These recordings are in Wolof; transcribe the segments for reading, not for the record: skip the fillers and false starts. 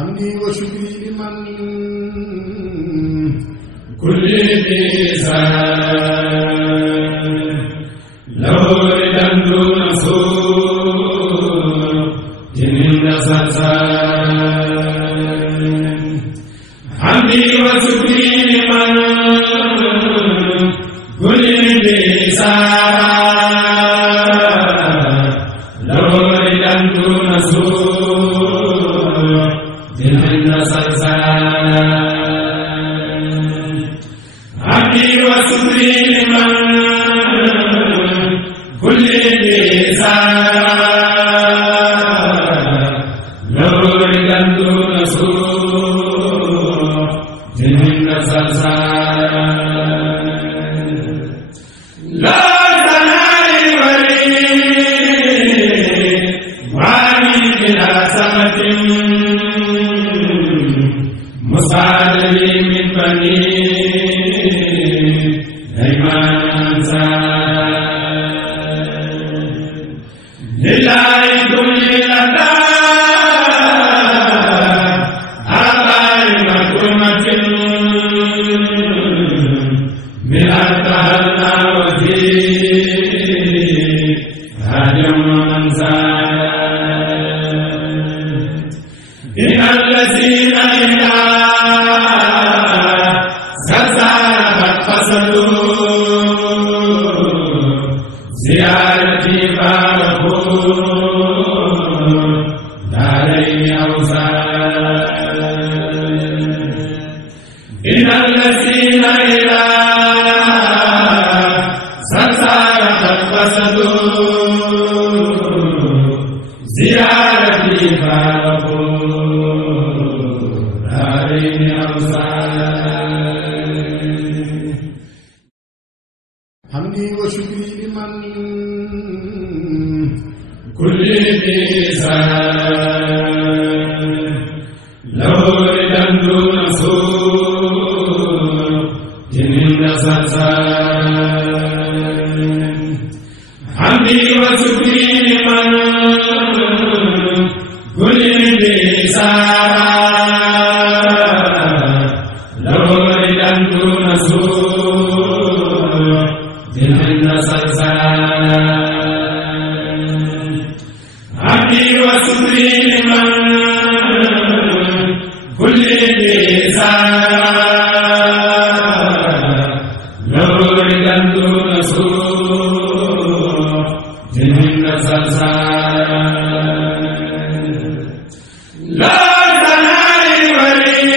حمدي وشكري لمن كل بيسان لو ردا دون سوء جنين سلسان حمدي وشكري لمن كل بيسان لو ردا دون سوء جنين سلسان حمدي وشكري لمن كل بيسان لو ردا دون سوء جنين سلسان لا ثناء ولي وعلي بلا سمة مصادري من بني ديمان أنسان لله كل لدى أباء مكرمة من أتهلنا وفيه هاجم أنسان إن الذين إلى سزارت قصدوا زيارتي فارقوا دارين أوسان إن الذين إلى سزارت قصدوا زيارتي فارقوا دارين أوسان حمدي وشكري لمن كل بيسان لو ردا دون سوء جنين سلسان حمدي وشكري لمن كل بيسان لو ردا دون سوء جنين سلسان حمدي وشكري لمن كل بيسان لو ردا دون سوء جنين سلسان لا ثناء ولي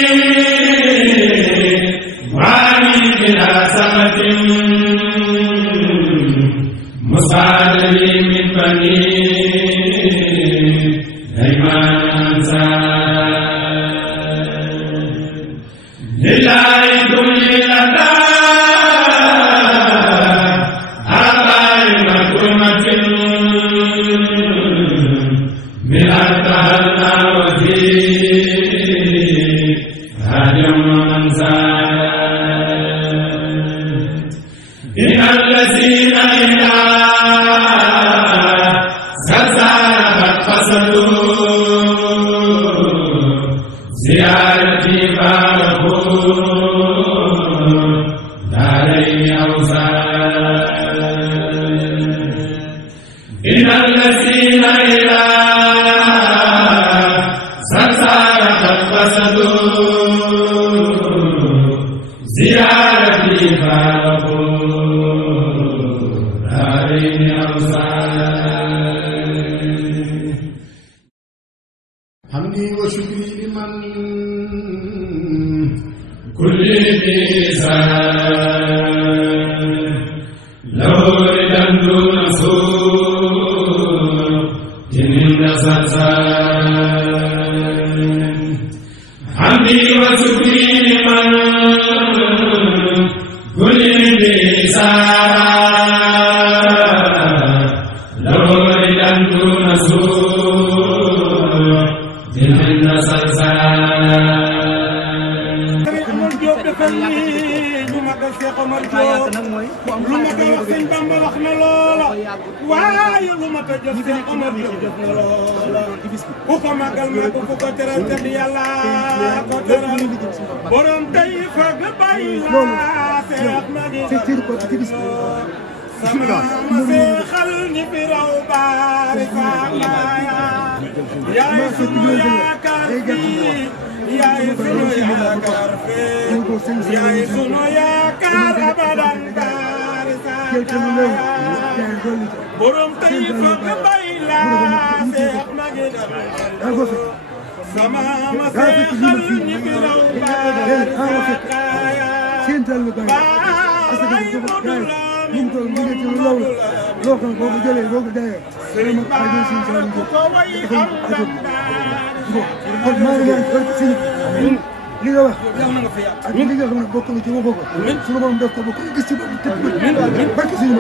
وعلي بلا سمة مصادري من بني ديمان أنسان لله كل لدى أباء مكرمة من أتهلنا وفيه هاجم أنسان إن الذين إلى سزارت قصدوا زيارتي فارقوا دارين أوسان إن الذين إلى سزارت قصدوا زيارتي فارقوا دارين أوسان حمدي وشكري لمن كل بيسان لو ردا دون سوء جنين سلسان حمدي وشكري لمن كل بيسان لو ردا دون سوء جنين سلسان Diop defal nii lu magal Cheikh Omar Diop lu magal wax sëñ Bamba wax na loola waaye lu magal jëf Cheikh Omar Diop def na loola ku ko magal mag ku ko teral te yàlla ko teral borom tey fag bay la Cheikh Magi sama seexal ñi fi raw baari faamaaya yaay sunu yaakaar fii yaay sunu yaakaar fee yaay sunu yaakaar abadan baari faamaaya borom tey fag bay la Cheikh Magi sama seexal ñi fi raw baari faamaaya ñu toll ñu ngi ci loolu loo xam boo ko jëlee boo ko jaayee dana mag ay jël suñu saa yu jóg kon maa ngi leen si li nga wax ak li nga xam ne bokk na ci waxoo ko suñu borom def ko ba ko gis ci bopp barke suñu